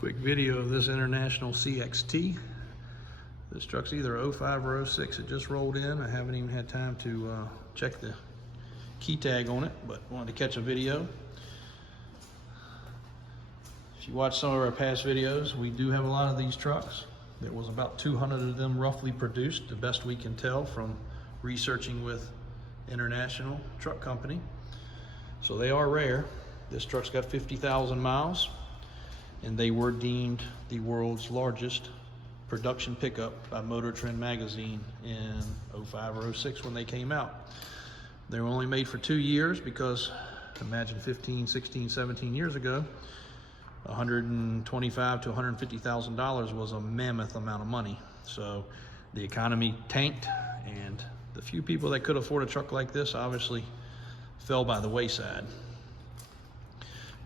Quick video of this International Cxt. This truck's either 05 or 06. It just rolled in. I haven't even had time to check the key tag on it, but wanted to catch a video. If you watch some of our past videos, we do have a lot of these trucks. There was about 200 of them roughly produced, the best we can tell from researching with International Truck Company. So they are rare. This truck's got 50,000 miles. And they were deemed the world's largest production pickup by Motor Trend magazine in 05 or 06 when they came out. They were only made for 2 years because imagine 15, 16, 17 years ago, $125,000 to $150,000 was a mammoth amount of money. So the economy tanked, and the few people that could afford a truck like this obviously fell by the wayside.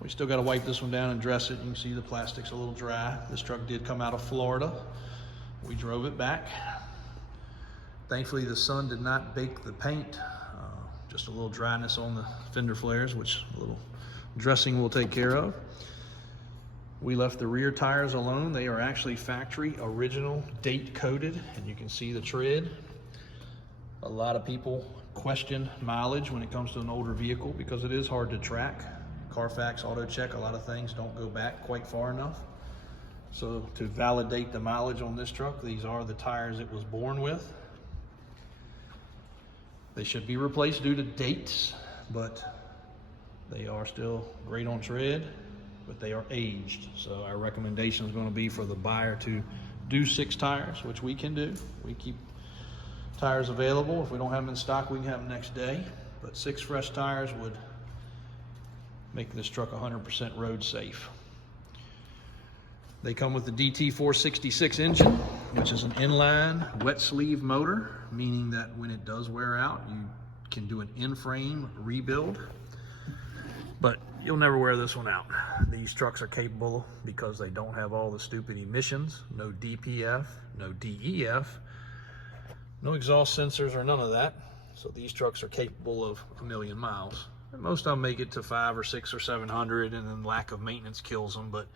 We still got to wipe this one down and dress it. You can see the plastic's a little dry. This truck did come out of Florida. We drove it back. Thankfully, the sun did not bake the paint. Just a little dryness on the fender flares, which a little dressing will take care of. We left the rear tires alone. They are actually factory original, date coded, and you can see the tread. A lot of people question mileage when it comes to an older vehicle because it is hard to track. Carfax, auto check, a lot of things don't go back quite far enough. So to validate the mileage on this truck, these are the tires it was born with. They should be replaced due to dates, but they are still great on tread, but they are aged. So our recommendation is going to be for the buyer to do 6 tires, which we can do. We keep tires available. If we don't have them in stock, we can have them next day, but 6 fresh tires would make this truck 100% road safe. They come with the DT 466 engine, which is an inline wet sleeve motor, meaning that when it does wear out, you can do an in-frame rebuild, but you'll never wear this one out. These trucks are capable, because they don't have all the stupid emissions, no DPF, no DEF, no exhaust sensors or none of that. So these trucks are capable of 1,000,000 miles. Most of them make it to 500 or 600 or 700, and then lack of maintenance kills them, but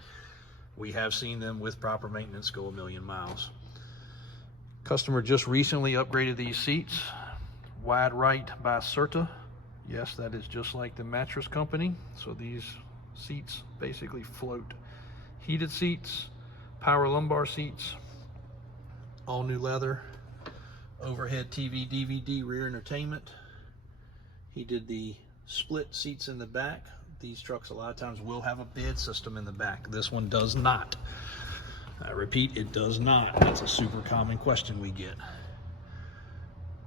we have seen them with proper maintenance go 1,000,000 miles. Customer just recently upgraded these seats. Wide right by Certa. Yes, that is just like the mattress company. So these seats basically float. Heated seats, power lumbar seats, all new leather, overhead TV, DVD, rear entertainment. He did the split seats in the back. These trucks a lot of times will have a bed system in the back. This one does not. I repeat, it does not. That's a super common question we get.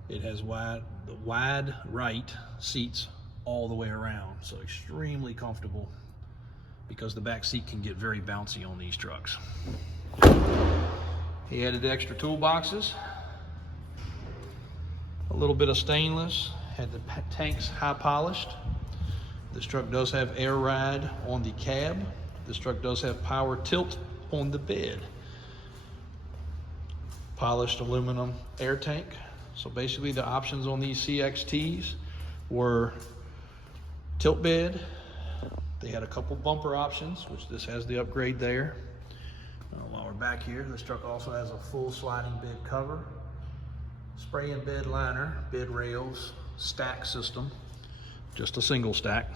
It has wide right seats all the way around, so extremely comfortable, because the back seat can get very bouncy on these trucks. He added extra toolboxes, a little bit of stainless. Had the tanks high polished. This truck does have air ride on the cab. This truck does have power tilt on the bed. Polished aluminum air tank. So basically the options on these CXTs were tilt bed. They had a couple bumper options, which this has the upgrade there. While we're back here, this truck also has a full sliding bed cover, spray and bed liner, bed rails, stack system, just a single stack,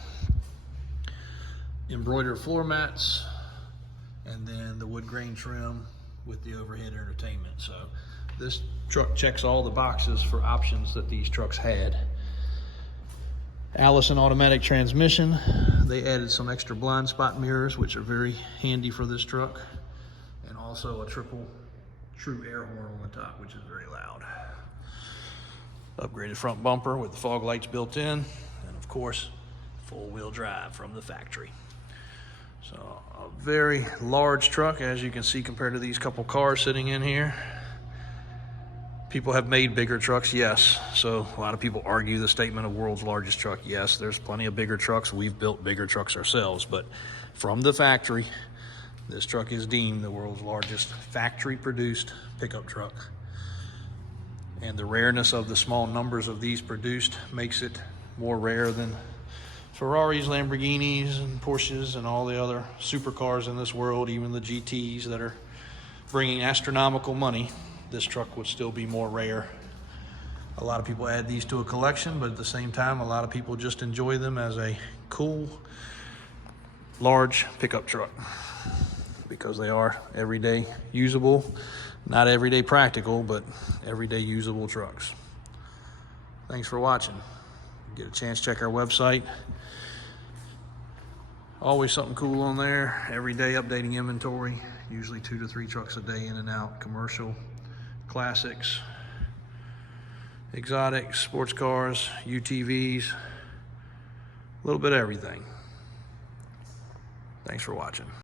embroidered floor mats, and then the wood grain trim with the overhead entertainment. So this truck checks all the boxes for options that these trucks had. Allison automatic transmission. They added some extra blind spot mirrors, which are very handy for this truck, and also a triple true air horn on the top, which is very loud. Upgraded front bumper with the fog lights built in, and of course, full-wheel drive from the factory. So a very large truck, as you can see, compared to these couple cars sitting in here. People have made bigger trucks, yes. So a lot of people argue the statement of world's largest truck. Yes, there's plenty of bigger trucks. We've built bigger trucks ourselves, but from the factory, this truck is deemed the world's largest factory-produced pickup truck. And the rareness of the small numbers of these produced makes it more rare than Ferraris, Lamborghinis, and Porsches, and all the other supercars in this world, even the GTs that are bringing astronomical money, this truck would still be more rare. A lot of people add these to a collection, but at the same time, a lot of people just enjoy them as a cool, large pickup truck because they are everyday usable, not everyday practical, but everyday usable trucks. Thanks for watching. Get a chance, check our website. Always something cool on there. Every day updating inventory. Usually 2 to 3 trucks a day in and out. Commercial, classics, exotics, sports cars, UTVs, a little bit of everything. Thanks for watching.